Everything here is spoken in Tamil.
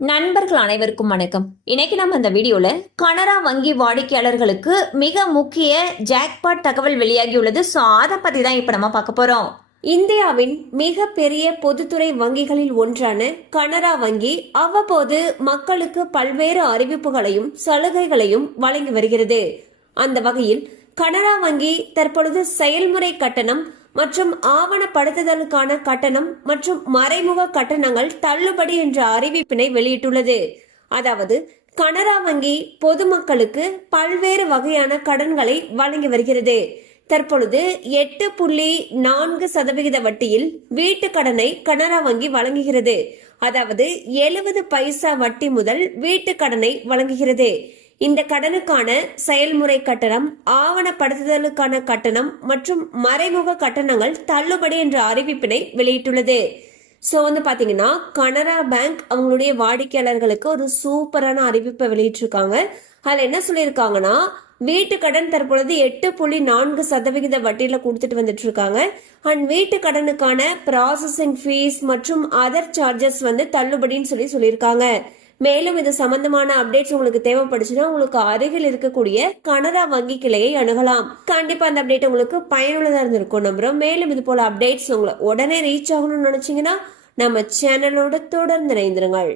நண்பர்கள் அனைவருக்கும் வணக்கம். இன்னைக்கு நம்ம இந்த வீடியோல கனரா வங்கி வாடிக்கையாளர்களுக்கு மிக முக்கிய ஜாக்பாட் தகவல் வெளியாகியுள்ளது. ஸோ அதை பத்தி தான் இப்போ நம்ம பார்க்க போறோம். இந்தியாவின் மிகப்பெரிய பொதுத்துறை வங்கிகளில் ஒன்றான கனரா வங்கி அவ்வப்போது மக்களுக்கு பல்வேறு அறிவிப்புகளையும் சலுகைகளையும் வழங்கி வருகிறது. அந்த வகையில் கனரா வங்கி தற்பொழுது செயல்முறை கட்டணம் மற்றும் ஆவணப்படுத்துதலுக்கான கட்டணம் மற்றும் மறைமுக கட்டணங்கள் தள்ளுபடி என்ற அறிவிப்பினை வெளியிட்டுள்ளது. அதாவது கனரா வங்கி பொதுமக்களுக்கு பல்வேறு வகையான கடன்களை வழங்கி வருகிறது. தற்பொழுது எட்டு புள்ளி நான்கு சதவிகித வட்டியில் வீட்டு கடனை கனரா வங்கி வழங்குகிறது. அதாவது எழுபது பைசா வட்டி முதல் வீட்டு கடனை வழங்குகிறது. இந்த கடனுக்கான செயல்முறை கட்டணம் ஆவணப்படுத்துதலுக்கான கட்டணம் மற்றும் மறைமுக கட்டணங்கள் தள்ளுபடி என்ற அறிவிப்பினை வெளியிட்டுள்ளது. ஸோ வந்து பார்த்தீங்கன்னா கனரா பேங்க் அவங்களுடைய வாடிக்கையாளர்களுக்கு ஒரு சூப்பரான அறிவிப்பை வெளியிட்டிருக்காங்க. அதில் என்ன சொல்லியிருக்காங்கன்னா வீட்டு கடன் தற்பொழுது எட்டு புள்ளி நான்கு சதவிகித வட்டியில் கொடுத்துட்டு வந்துட்டு இருக்காங்க அண்ட் வீட்டு கடனுக்கான ப்ராசஸிங் ஃபீஸ் மற்றும் அதர் சார்ஜஸ் வந்து தள்ளுபடின்னு சொல்லி சொல்லியிருக்காங்க. மேலும் இது சம்பந்தமான அப்டேட்ஸ் உங்களுக்கு தேவைப்படுச்சுன்னா உங்களுக்கு அருகில் இருக்கக்கூடிய கனரா வங்கி கிளையை அணுகலாம். கண்டிப்பா அந்த அப்டேட் உங்களுக்கு பயனுள்ளதா இருந்திருக்கும் நம்புறோம். மேலும் இது போல அப்டேட்ஸ் உங்களை உடனே ரீச் ஆகணும்னு நினைச்சீங்கன்னா நம்ம சேனலோட தொடர்ந்து இணைந்திருங்கள்.